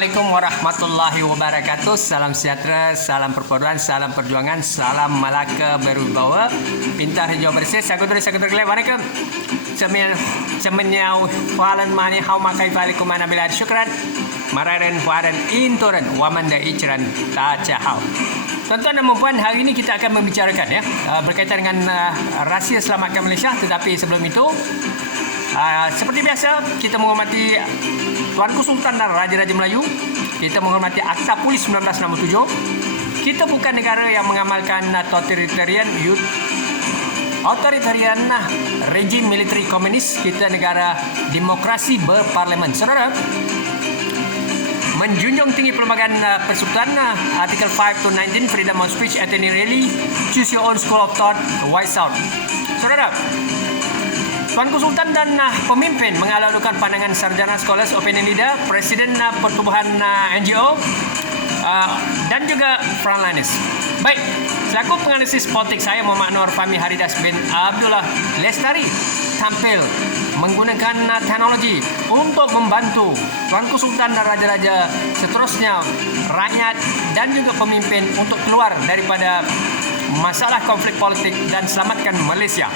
Assalamualaikum warahmatullahi wabarakatuh. Salam sejahtera, salam perpaduan, salam perjuangan, salam Malaka berwibawa, pintar hijau bersih. Saudara-saudara Waalaikum. Semenyau falan mani hau makai balikum mana bila syukran. Mararen waran intoran wamanda icran tacahau. Tuan-tuan dan puan, hari ini kita akan membicarakan berkaitan dengan rahsia selamatkan Malaysia. Tetapi sebelum itu, seperti biasa, kita menghormati Tuanku Sultan dan Raja-Raja Melayu. Kita menghormati Akta Polis 1967. Kita bukan negara yang mengamalkan authoritarian rejim militeri komunis. Kita negara demokrasi berparlimen. Saudara, menjunjung tinggi pelbagai persekutuan, Artikel 5 to 19, freedom of speech at any rally, choose your own school of thought, wise out. Saudara, Tuanku Sultan dan pemimpin mengalu-alukan pandangan sarjana, scholars, opinion leader, presiden pertubuhan NGO dan juga frontliners. Baik, selaku penganalisis politik saya, Muhammad Nur Fahmi Haridas bin Abdullah Lestari, tampil menggunakan teknologi untuk membantu Tuanku Sultan dan Raja-Raja, seterusnya rakyat dan juga pemimpin untuk keluar daripada masalah konflik politik dan selamatkan Malaysia.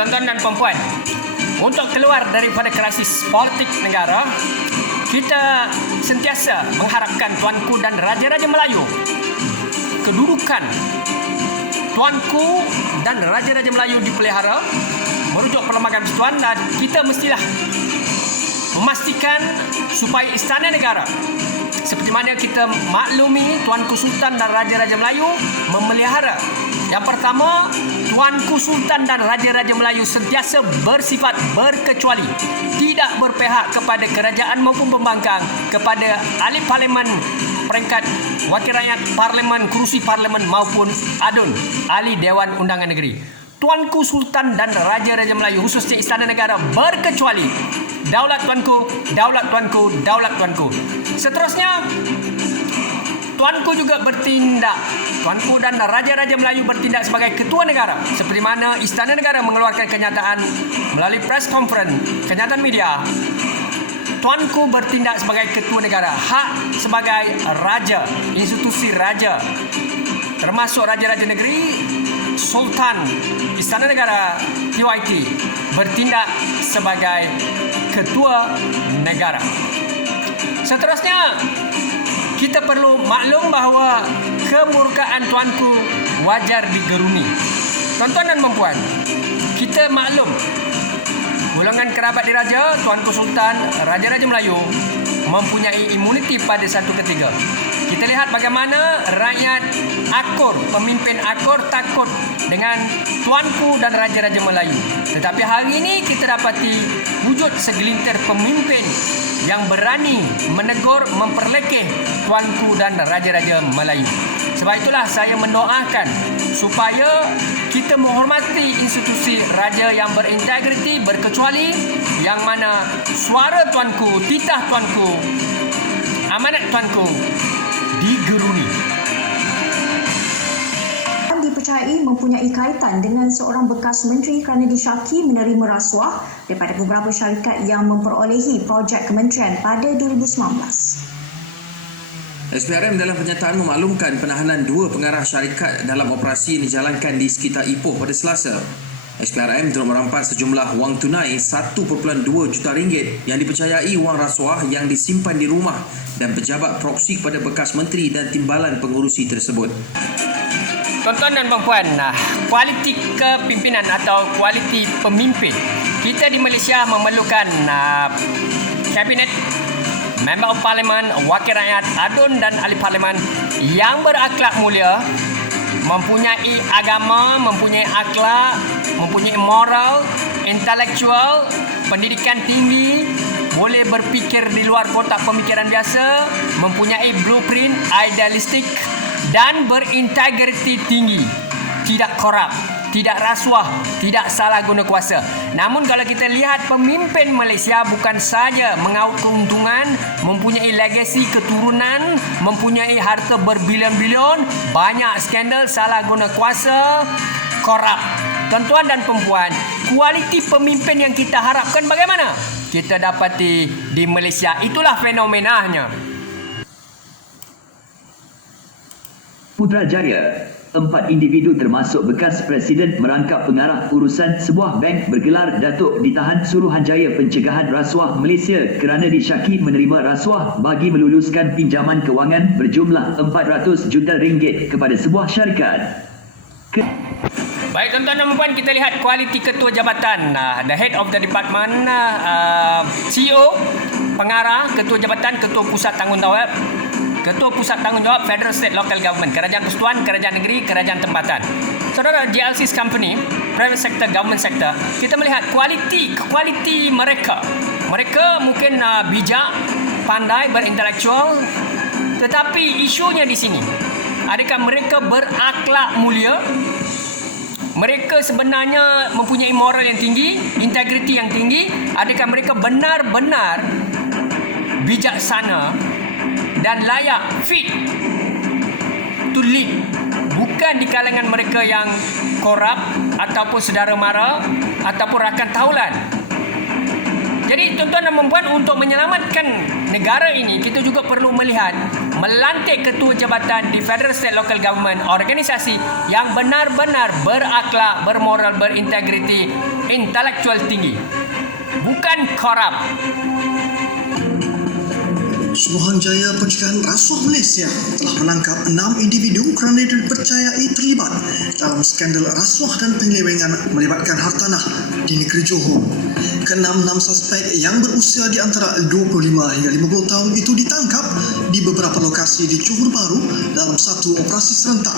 Tuan-tuan dan perempuan, untuk keluar daripada krisis politik negara, kita sentiasa mengharapkan Tuanku dan Raja-Raja Melayu, kedudukan Tuanku dan Raja-Raja Melayu dipelihara merujuk Perlembagaan Persekutuan, dan kita mestilah memastikan supaya Istana Negara, seperti mana kita maklumi Tuanku Sultan dan Raja-Raja Melayu memelihara. Yang pertama, Tuanku Sultan dan Raja-Raja Melayu sentiasa bersifat berkecuali, tidak berpihak kepada kerajaan maupun pembangkang, kepada ahli parlimen peringkat wakil rakyat, parlimen, kerusi parlimen maupun ADUN, ahli Dewan Undangan Negeri. Tuanku Sultan dan Raja-Raja Melayu, khususnya Istana Negara, berkecuali. Daulat Tuanku, daulat Tuanku, daulat Tuanku. Seterusnya, Tuanku juga bertindak, Tuanku dan Raja-Raja Melayu bertindak sebagai ketua negara, seperti mana Istana Negara mengeluarkan kenyataan melalui press conference, kenyataan media. Tuanku bertindak sebagai ketua negara, hak sebagai raja, institusi raja, termasuk Raja-Raja Negeri, Sultan, Istana Negara, PYT, bertindak sebagai ketua negara. Seterusnya, kita perlu maklum bahawa kemurkaan Tuanku wajar digeruni. Tuan-tuan dan puan, kita maklum golongan kerabat diraja, Tuanku Sultan, Raja-Raja Melayu mempunyai imuniti pada satu ketiga. Kita lihat bagaimana rakyat akur, pemimpin akur takut dengan Tuanku dan Raja-Raja Melayu. Tetapi hari ini kita dapati wujud segelintir pemimpin yang berani menegur, memperlekeh Tuanku dan Raja-Raja Melayu. Sebab itulah saya mendoakan supaya kita menghormati institusi raja yang berintegriti, berkecuali, yang mana suara Tuanku, titah Tuanku, amanat Tuanku digeruni. Dipercayai mempunyai kaitan dengan seorang bekas menteri kerana disyaki menerima rasuah daripada beberapa syarikat yang memperolehi projek kementerian pada 2019. SPRM dalam pernyataan memaklumkan penahanan dua pengarah syarikat dalam operasi yang dijalankan di sekitar Ipoh pada Selasa. SPRM turut merampas sejumlah wang tunai 1.2 juta ringgit yang dipercayai wang rasuah yang disimpan di rumah dan pejabat proksi kepada bekas menteri dan timbalan pengurusi tersebut. Tuan-tuan dan puan-puan, kualiti kepimpinan atau kualiti pemimpin. Kita di Malaysia memerlukan kabinet, member of parliament, wakil rakyat, adun dan ahli parlimen yang berakhlak mulia, mempunyai agama, mempunyai akhlak, mempunyai moral, intelektual, pendidikan tinggi, boleh berfikir di luar kotak pemikiran biasa, mempunyai blueprint idealistik dan berintegriti tinggi, tidak korup, tidak rasuah, tidak salah guna kuasa. Namun kalau kita lihat pemimpin Malaysia bukan saja mengaut keuntungan, mempunyai legasi keturunan, mempunyai harta berbilion-bilion, banyak skandal salah guna kuasa, korup. Tuan-tuan dan perempuan, kualiti pemimpin yang kita harapkan bagaimana? Kita dapati di Malaysia. Itulah fenomenanya. Putrajaya, 4 individu termasuk bekas Presiden merangkap pengarah urusan sebuah bank bergelar Datuk ditahan Suruhanjaya Pencegahan Rasuah Malaysia kerana disyaki menerima rasuah bagi meluluskan pinjaman kewangan berjumlah 400 juta ringgit kepada sebuah syarikat. Baik tuan-tuan dan puan, kita lihat kualiti ketua jabatan, the head of the department, CEO, pengarah, ketua jabatan, ketua pusat tanggungjawab, ketua pusat tanggungjawab Federal State Local Government, kerajaan persekutuan, kerajaan negeri, kerajaan tempatan. Saudara, GLC's company, private sector, government sector, kita melihat kualiti mereka. Mereka mungkin bijak, pandai, berintelektual, tetapi isunya di sini, adakah mereka berakhlak mulia? Mereka sebenarnya mempunyai moral yang tinggi, integriti yang tinggi. Adakah mereka benar-benar bijaksana dan layak, fit to lead? Bukan di kalangan mereka yang korup ataupun saudara mara ataupun rakan taulan. Jadi tuan-tuan dan puan, untuk menyelamatkan negara ini, kita juga perlu melihat melantik ketua jabatan di Federal State Local Government, organisasi yang benar-benar berakhlak, bermoral, berintegriti, intelektual tinggi, bukan korup. Suruhanjaya Pencegahan Rasuah Malaysia telah menangkap 6 individu kerana dipercayai terlibat dalam skandal rasuah dan penyelewengan melibatkan hartanah di negeri Johor. Ke-6 suspek yang berusia di antara 25 hingga 50 tahun itu ditangkap di beberapa lokasi di Johor Bahru dalam satu operasi serentak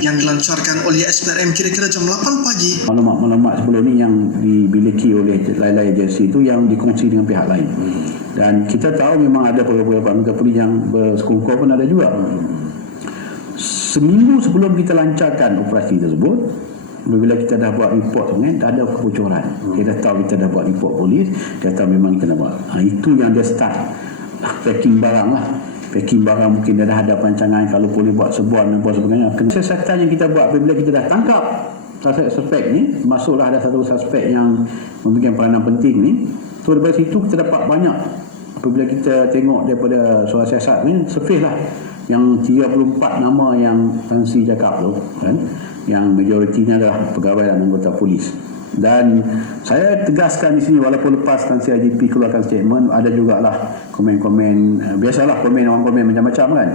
yang dilancarkan oleh SPRM kira-kira jam 8 pagi. Maklumat sebelum ini yang dimiliki oleh lain-lain agensi itu yang dikongsi dengan pihak lain. Dan kita tahu memang ada beberapa anggota polis yang bersekongkol pun ada juga. Seminggu sebelum kita lancarkan operasi tersebut, bila kita dah buat report sebenarnya, dah ada kebocoran. Kita dah tahu kita dah buat report polis, dia tahu memang kita dah buat. Itu yang dia start packing barang lah. Packing barang mungkin dia dah ada perancangan kalau polis buat sebuah dan sebagainya. Siasatan yang kita buat apabila kita dah tangkap suspek ni, masuklah ada satu suspek yang memberikan peranan penting ni. So dari situ kita dapat banyak. Apabila kita tengok daripada suara siasat ni, survey lah yang 34 nama yang Tan Sri cakap tu kan, yang majoritinya adalah pegawai dan anggota polis. Dan saya tegaskan di sini, walaupun lepas Tan Sri IGP keluarkan statement, ada jugalah komen-komen, biasalah orang komen macam-macam kan.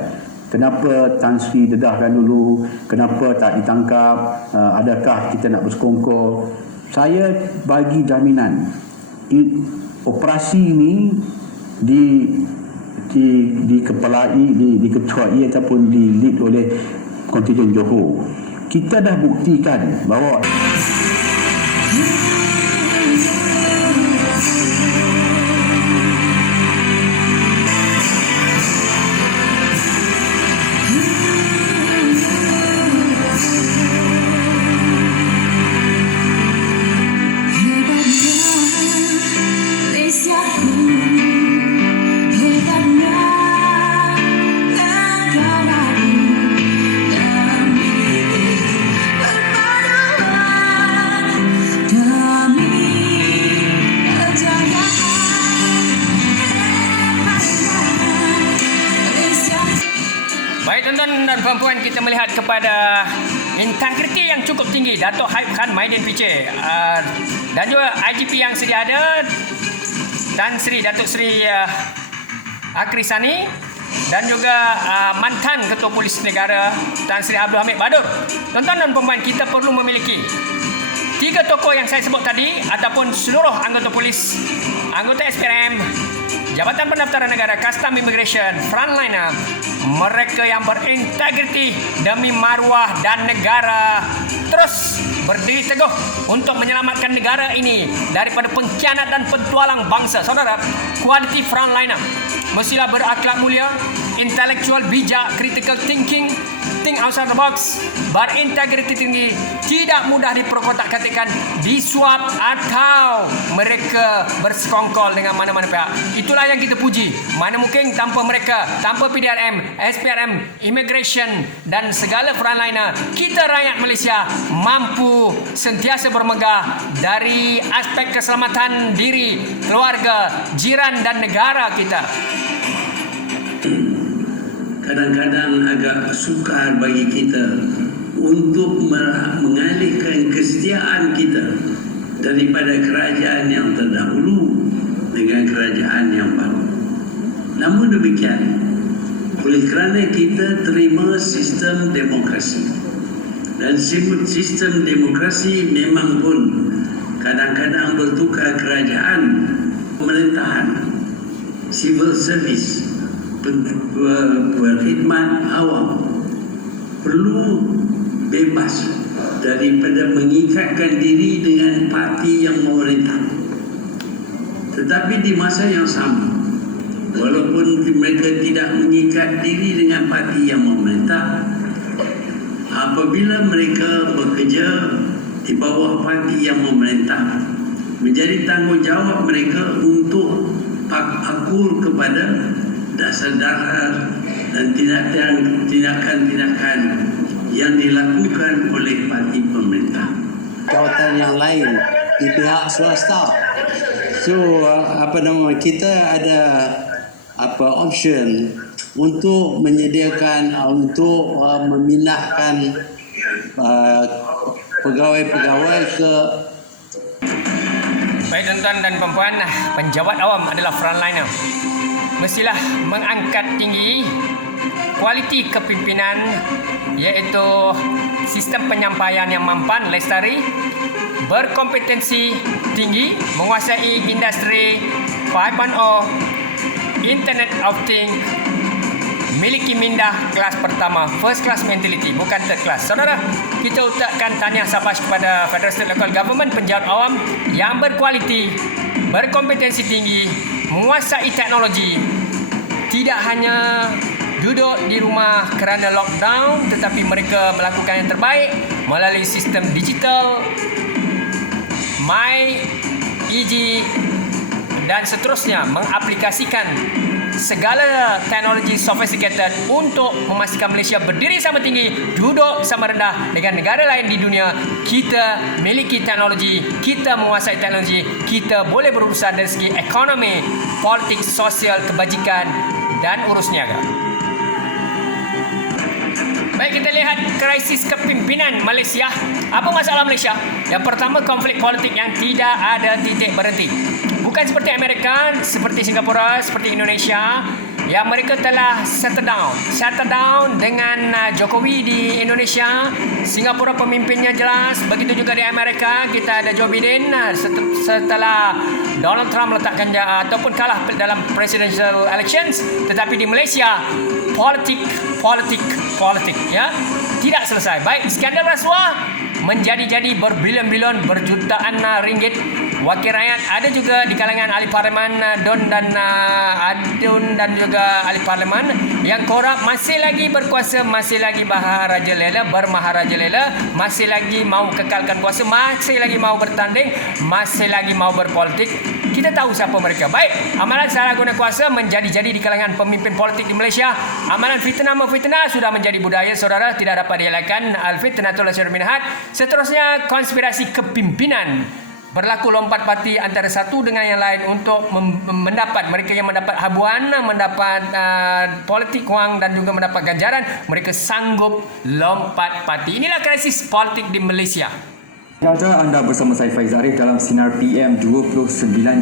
Kenapa Tan Sri dedahkan dulu, kenapa tak ditangkap, adakah kita nak bersekongkol. Saya bagi jaminan operasi ini dikepalai, diketuai ataupun di lead oleh kontingen Johor. Kita dah buktikan bahawa Tuan-tuan dan puan-puan, kita melihat kepada integriti yang cukup tinggi, Datuk Haib Khan Maidin PC, dan juga IGP yang sedia ada, Tan Sri Datuk Sri Akrisani, dan juga mantan Ketua Polis Negara Tan Sri Abdul Hamid Badur. Tuan-tuan dan puan-puan, kita perlu memiliki 3 tokoh yang saya sebut tadi ataupun seluruh anggota polis, anggota SPRM, Jabatan Pendaftaran Negara, Custom Immigration, frontliner, mereka yang berintegriti demi maruah dan negara, terus berdiri teguh untuk menyelamatkan negara ini daripada pengkhianat dan pentualang bangsa. Saudara, quality frontliner mestilah berakhlak mulia, intelektual bijak, critical thinking, think outside the box, berintegriti tinggi, tidak mudah diperkotak-katikan, disuap atau mereka bersekongkol dengan mana-mana pihak. Itulah yang kita puji. Mana mungkin tanpa mereka, tanpa PDRM, SPRM, immigration dan segala frontliner, kita rakyat Malaysia mampu sentiasa bermegah dari aspek keselamatan diri, keluarga, jiran dan negara kita. Kadang-kadang agak sukar bagi kita untuk mengalihkan kesetiaan kita daripada kerajaan yang terdahulu dengan kerajaan yang baru. Namun demikian, oleh kerana kita terima sistem demokrasi, dan sistem demokrasi memang pun kadang-kadang bertukar kerajaan, pemerintahan, civil service, berkhidmat awam perlu bebas daripada mengikatkan diri dengan parti yang memerintah. Tetapi di masa yang sama, walaupun mereka tidak mengikat diri dengan parti yang memerintah, apabila mereka bekerja di bawah parti yang memerintah, menjadi tanggungjawab mereka untuk patuh kepada dasar-dasar dan tindakan-tindakan yang dilakukan oleh parti pemerintah. Jawatan yang lain di pihak swasta. So kita ada option untuk menyediakan untuk memindahkan pegawai-pegawai ke. Baik tuan-tuan dan puan-puan, penjawat awam adalah frontliner. Mestilah mengangkat tinggi kualiti kepimpinan, iaitu sistem penyampaian yang mampan, lestari, berkompetensi tinggi, menguasai industri 5.0, Internet of Things, miliki mindah kelas pertama, first class mentality, bukan third class. Saudara, kita ucapkan tahniah sabash kepada Federal State Local Government, penjawat awam yang berkualiti, berkompetensi tinggi, menguasai teknologi, tidak hanya duduk di rumah kerana lockdown, tetapi mereka melakukan yang terbaik melalui sistem digital, MyEG dan seterusnya, mengaplikasikan segala teknologi sophisticated untuk memastikan Malaysia berdiri sama tinggi, duduk sama rendah dengan negara lain di dunia. Kita miliki teknologi, kita menguasai teknologi, kita boleh berurusan dari segi ekonomi, politik, sosial, kebajikan dan urus niaga. Baik, kita lihat krisis kepimpinan Malaysia. Apa masalah Malaysia? Yang pertama, konflik politik yang tidak ada titik berhenti. Bukan seperti Amerika, seperti Singapura, seperti Indonesia, yang mereka telah settle down dengan Jokowi di Indonesia. Singapura pemimpinnya jelas, begitu juga di Amerika kita ada Joe Biden setelah Donald Trump letakkan ataupun kalah dalam presidential elections. Tetapi di Malaysia politik ya, tidak selesai. Baik, skandal rasuah menjadi-jadi berbilion-bilion, berjutaan ringgit. Wakil rakyat ada juga di kalangan ahli parlimen, Adun dan juga ahli parlimen yang korup, masih lagi berkuasa, masih lagi bermaharaja lela, masih lagi mau kekalkan kuasa, masih lagi mau bertanding, masih lagi mau berpolitik. Kita tahu siapa mereka. Baik, amalan salah guna kuasa menjadi-jadi di kalangan pemimpin politik di Malaysia. Amalan fitnah sudah menjadi budaya, saudara, tidak dapat dielakkan. Al-fitnatul asyarru min had. Seterusnya, konspirasi kepimpinan berlaku lompat parti antara satu dengan yang lain untuk mendapat, mereka yang mendapat habuana, mendapat politik wang dan juga mendapat ganjaran, mereka sanggup lompat parti. Inilah krisis politik di Malaysia. Kata anda bersama saya Faiz Arif dalam Sinar PM 29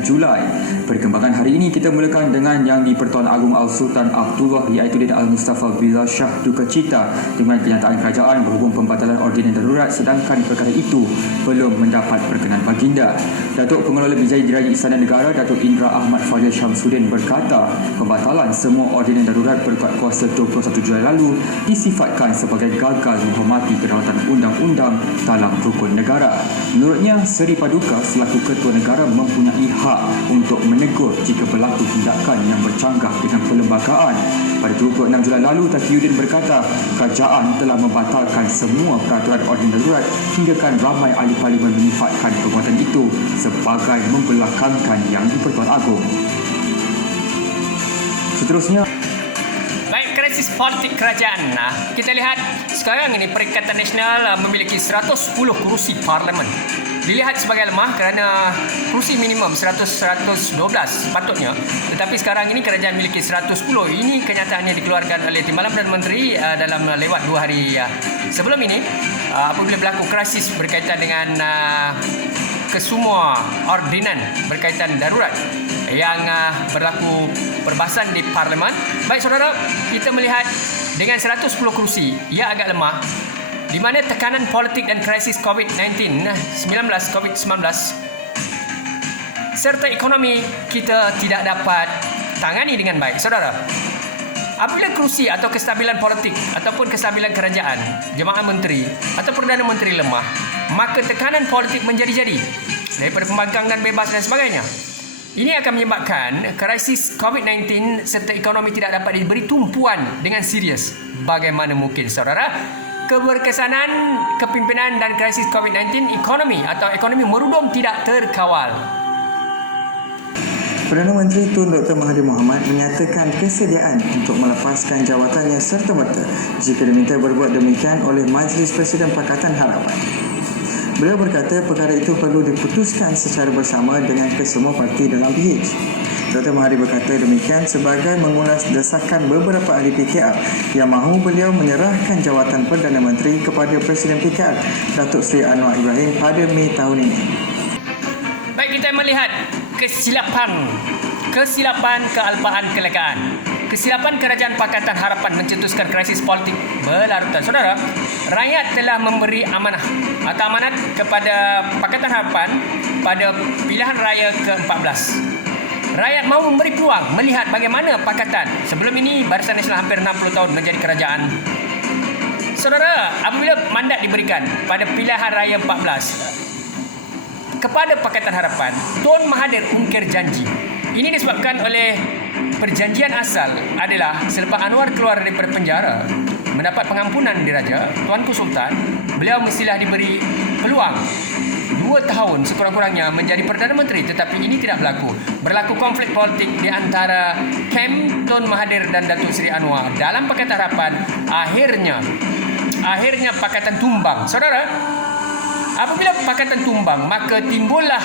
Julai. Perkembangan hari ini kita mulakan dengan Yang di-Pertuan Agong Al-Sultan Abdullah iaitu Datuk Al-Mustafa Billah Shah duka cita dengan kenyataan kerajaan berhubung pembatalan ordinan darurat sedangkan perkara itu belum mendapat perkenan baginda. Datuk Pengelola Bijaya Diraja Istana Negara Datuk Indra Ahmad Fadil Syamsuddin berkata pembatalan semua ordinan darurat berkuat kuasa 21 Julai lalu disifatkan sebagai gagal menghormati kedaulatan undang-undang dalam rukun negara. Menurutnya, Seri Paduka selaku Ketua Negara mempunyai hak untuk menegur jika berlaku tindakan yang bercanggah dengan perlembagaan. Pada 26 Julai lalu, Taqiyuddin berkata kerajaan telah membatalkan semua peraturan ordinan darurat hinggakan ramai ahli parlimen menyifatkan perbuatan itu sebagai membelakangkan Yang di-Pertuan Agong. Seterusnya, Baik, krisis politik kerajaan. Kita lihat sekarang ini Perikatan Nasional memiliki 110 kerusi parlimen. Dilihat sebagai lemah kerana kerusi minimum 112 sepatutnya. Tetapi sekarang ini kerajaan memiliki 110. Ini kenyataan yang dikeluarkan oleh Timbalan Perdana Menteri dalam lewat 2 hari sebelum ini. Apabila berlaku krisis berkaitan dengan kesemua ordinan berkaitan darurat yang berlaku perbahasan di Parlimen. Baik saudara, kita melihat dengan 110 kerusi, ia agak lemah di mana tekanan politik dan krisis COVID-19 serta ekonomi kita tidak dapat tangani dengan baik. Saudara, apabila kerusi atau kestabilan politik ataupun kestabilan kerajaan, jemaah menteri atau Perdana Menteri lemah, maka tekanan politik menjadi-jadi daripada pembangkang dan bebas dan sebagainya. Ini akan menyebabkan krisis COVID-19 serta ekonomi tidak dapat diberi tumpuan dengan serius. Bagaimana mungkin saudara? Keberkesanan kepimpinan dan krisis COVID-19, ekonomi merudum tidak terkawal. Perdana Menteri Tun Dr. Mahathir Mohamad menyatakan kesediaan untuk melepaskan jawatannya serta-merta jika diminta berbuat demikian oleh Majlis Presiden Pakatan Harapan. Beliau berkata perkara itu perlu diputuskan secara bersama dengan kesemua parti dalam PH. Dr. Mahathir berkata demikian sebagai mengulas desakan beberapa ahli PKR yang mahu beliau menyerahkan jawatan Perdana Menteri kepada Presiden PKR, Datuk Seri Anwar Ibrahim pada Mei tahun ini. Baik, kita melihat kesilapan, kealpaan, kelegaan. Kesilapan Kerajaan Pakatan Harapan mencetuskan krisis politik berlarutan. Saudara, rakyat telah memberi amanat kepada Pakatan Harapan pada pilihan raya ke-14. Rakyat mahu memberi peluang melihat bagaimana Pakatan. Sebelum ini Barisan Nasional hampir 60 tahun menjadi kerajaan. Saudara, apabila mandat diberikan pada pilihan raya 14 kepada Pakatan Harapan, Tun Mahathir ungkir janji. Ini disebabkan oleh perjanjian asal adalah selepas Anwar keluar daripada penjara, mendapat pengampunan diraja, Tuanku Sultan, beliau mestilah diberi peluang 2 tahun sekurang-kurangnya menjadi Perdana Menteri, tetapi ini tidak berlaku. Berlaku konflik politik di antara kem Tun Mahathir dan Datuk Seri Anwar dalam Pakatan Harapan. Akhirnya Pakatan tumbang. Saudara, apabila Pakatan tumbang, maka timbullah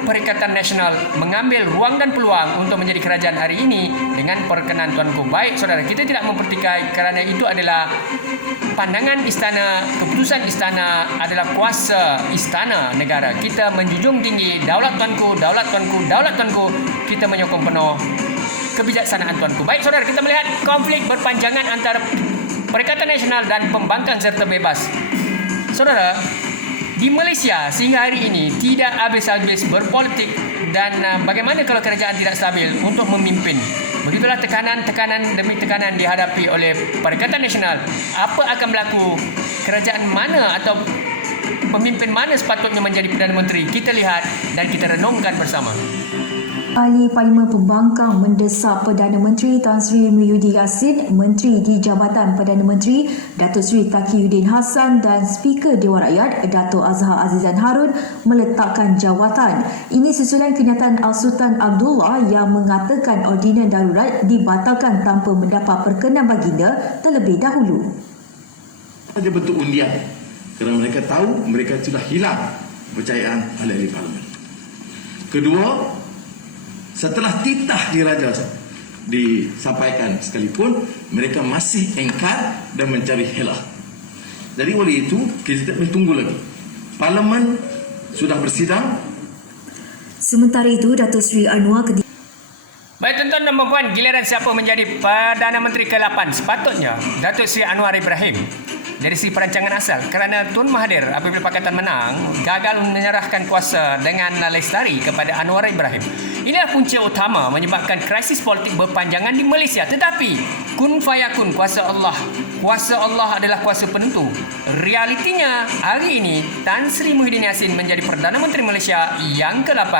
Perikatan Nasional mengambil ruang dan peluang untuk menjadi kerajaan hari ini dengan perkenan Tuanku. Baik saudara, kita tidak mempertikai kerana itu adalah pandangan istana, keputusan istana adalah kuasa istana negara. Kita menjunjung tinggi daulat Tuanku, daulat Tuanku, daulat Tuanku. Kita menyokong penuh kebijaksanaan Tuanku. Baik saudara, kita melihat konflik berpanjangan antara Perikatan Nasional dan pembangkang serta bebas. Saudara, di Malaysia sehingga hari ini tidak habis-habis berpolitik dan bagaimana kalau kerajaan tidak stabil untuk memimpin. Begitulah tekanan demi tekanan dihadapi oleh Perikatan Nasional. Apa akan berlaku? Kerajaan mana atau pemimpin mana sepatutnya menjadi Perdana Menteri? Kita lihat dan kita renungkan bersama. Ahli Parlimen Pembangkang mendesak Perdana Menteri Tan Sri Muhyiddin Yassin, Menteri di Jabatan Perdana Menteri Datuk Seri Taqiyuddin Hassan dan Speaker Dewan Rakyat Datuk Azhar Azizan Harun meletakkan jawatan. Ini susulan kenyataan Al-Sultan Abdullah yang mengatakan ordinan darurat dibatalkan tanpa mendapat perkenan baginda terlebih dahulu. Ada bentuk undian kerana mereka tahu mereka sudah hilang kepercayaan oleh ahli parlimen. Kedua, setelah titah diraja disampaikan sekalipun, mereka masih engkar dan mencari helah. Jadi oleh itu, kita tidak boleh tunggu lagi. Parlimen sudah bersidang. Sementara itu, Datuk Seri Anwar Baik tuan-tuan dan puan, giliran siapa menjadi Perdana Menteri ke-8? Sepatutnya Datuk Seri Anwar Ibrahim dari segi perancangan asal, kerana Tun Mahathir apabila Pakatan menang gagal menyerahkan kuasa dengan lestari kepada Anwar Ibrahim. Inilah punca utama menyebabkan krisis politik berpanjangan di Malaysia. Tetapi kun fayakun, kuasa Allah adalah kuasa penentu. Realitinya hari ini Tan Sri Muhyiddin Yassin menjadi Perdana Menteri Malaysia yang ke-8.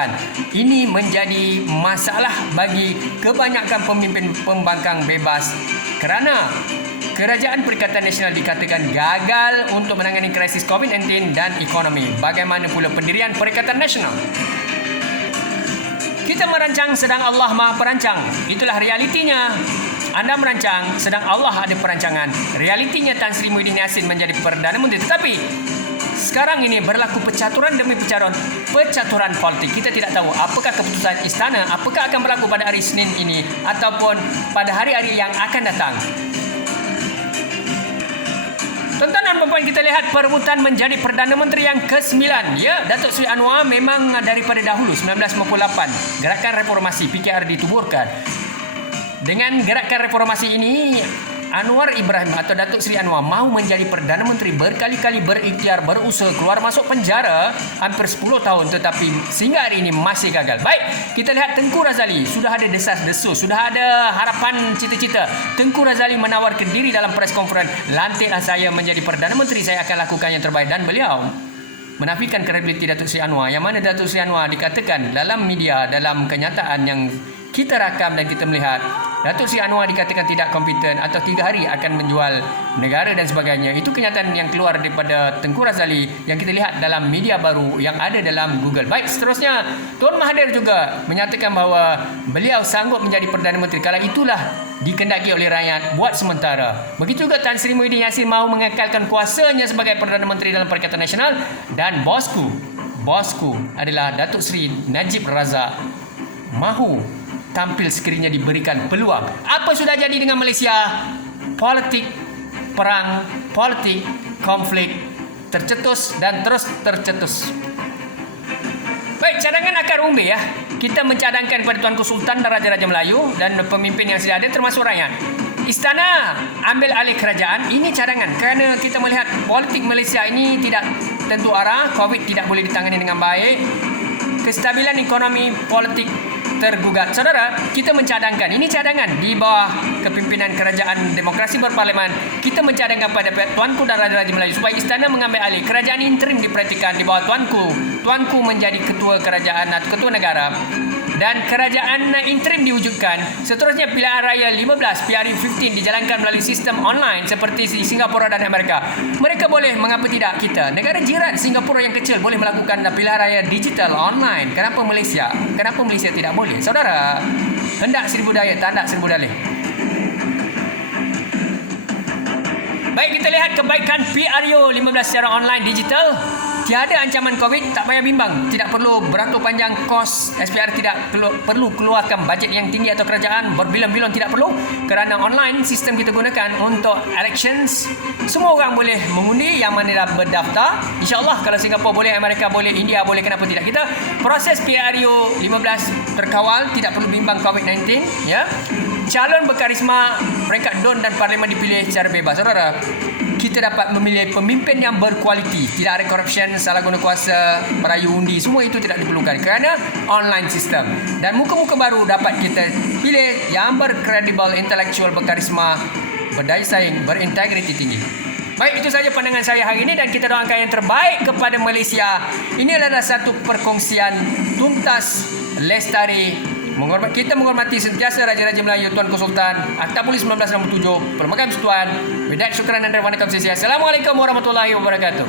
Ini menjadi masalah bagi kebanyakan pemimpin pembangkang bebas kerana Kerajaan Perikatan Nasional dikatakan gagal untuk menangani krisis COVID-19 dan ekonomi. Bagaimana pula pendirian Perikatan Nasional? Kita merancang sedang Allah Maha Perancang. Itulah realitinya. Anda merancang sedang Allah ada perancangan. Realitinya Tan Sri Muhyiddin Yassin menjadi Perdana Menteri. Tetapi sekarang ini berlaku percaturan demi percaturan politik. Kita tidak tahu apakah keputusan istana, apakah akan berlaku pada hari Senin ini ataupun pada hari-hari yang akan datang. Tuan-tuan dan puan, kita lihat perebutan menjadi Perdana Menteri yang ke-9. Ya, Datuk Seri Anwar memang daripada dahulu 1998 Gerakan Reformasi PKR dituburkan. Dengan gerakan reformasi ini, Anwar Ibrahim atau Datuk Seri Anwar mahu menjadi Perdana Menteri, berkali-kali berikhtiar, berusaha keluar masuk penjara hampir 10 tahun tetapi sehingga hari ini masih gagal. Baik, kita lihat Tengku Razali, sudah ada desas-desus, sudah ada harapan cita-cita. Tengku Razali menawarkan diri dalam press conference, lantiklah saya menjadi Perdana Menteri, saya akan lakukan yang terbaik, dan beliau menafikan kredibiliti Datuk Seri Anwar, yang mana Datuk Seri Anwar dikatakan dalam media, dalam kenyataan yang kita rakam dan kita melihat, Datuk Seri Anwar dikatakan tidak kompeten atau 3 hari akan menjual negara dan sebagainya. Itu kenyataan yang keluar daripada Tengku Razali yang kita lihat dalam media baru yang ada dalam Google. Baik, seterusnya Tun Mahathir juga menyatakan bahawa beliau sanggup menjadi Perdana Menteri kalau itulah dikendaki oleh rakyat buat sementara. Begitu juga Tan Sri Muhyiddin Yassin mahu mengekalkan kuasanya sebagai Perdana Menteri dalam Perikatan Nasional, dan bosku adalah Datuk Seri Najib Razak mahu tampil sekiranya diberikan peluang. Apa sudah jadi dengan Malaysia? Politik perang, politik konflik tercetus dan terus tercetus. Baik, cadangan akar umbi ya. Kita mencadangkan kepada Tuanku Sultan dan Raja-Raja Melayu dan pemimpin yang sudah ada termasuk rakyat. Istana ambil alih kerajaan, ini cadangan kerana kita melihat politik Malaysia ini tidak tentu arah, COVID tidak boleh ditangani dengan baik, kestabilan ekonomi politik tergugat. Saudara, kita mencadangkan, ini cadangan di bawah kepimpinan Kerajaan Demokrasi Berparlimen, kita mencadangkan pada Tuanku dan Raja-Raja Melayu supaya istana mengambil alih kerajaan interim dipraktikkan di bawah Tuanku menjadi ketua kerajaan atau ketua negara, dan kerajaan interim diwujudkan. Seterusnya pilihan raya 15 PRU15 dijalankan melalui sistem online seperti di Singapura dan Amerika. Mereka boleh, mengapa tidak kita? Negara jiran Singapura yang kecil boleh melakukan pilihan raya digital online. Kenapa Malaysia tidak boleh? Saudara, hendak seribu daya, tak ada seribu dalih. Baik, kita lihat kebaikan PRU15 secara online digital. Tiada ancaman COVID, tak payah bimbang. Tidak perlu beratur panjang kos. SPR tidak perlu keluarkan bajet yang tinggi atau kerajaan berbilion-bilion, tidak perlu. Kerana online sistem kita gunakan untuk elections. Semua orang boleh mengundi yang mana dah berdaftar. InsyaAllah kalau Singapura boleh, Amerika boleh, India boleh, kenapa tidak kita? Proses PRU15 terkawal, tidak perlu bimbang COVID-19 ya. Calon berkarisma peringkat DUN dan Parlimen dipilih secara bebas. Saudara, kita dapat memilih pemimpin yang berkualiti, tidak ada korupsi, salah guna kuasa, merayu undi, semua itu tidak diperlukan kerana online sistem. Dan muka-muka baru dapat kita pilih yang berkredibel, intelektual, berkarisma, berdaya saing, berintegriti tinggi. Baik, itu saja pandangan saya hari ini dan kita doakan yang terbaik kepada Malaysia. Ini adalah satu perkongsian tuntas, lestari. Kita menghormati sentiasa Raja-Raja Melayu Tuanku Sultan Atabuli 1967, Pelbagai Persatuan. Bidak syukran dan terima kasih. Assalamualaikum warahmatullahi wabarakatuh.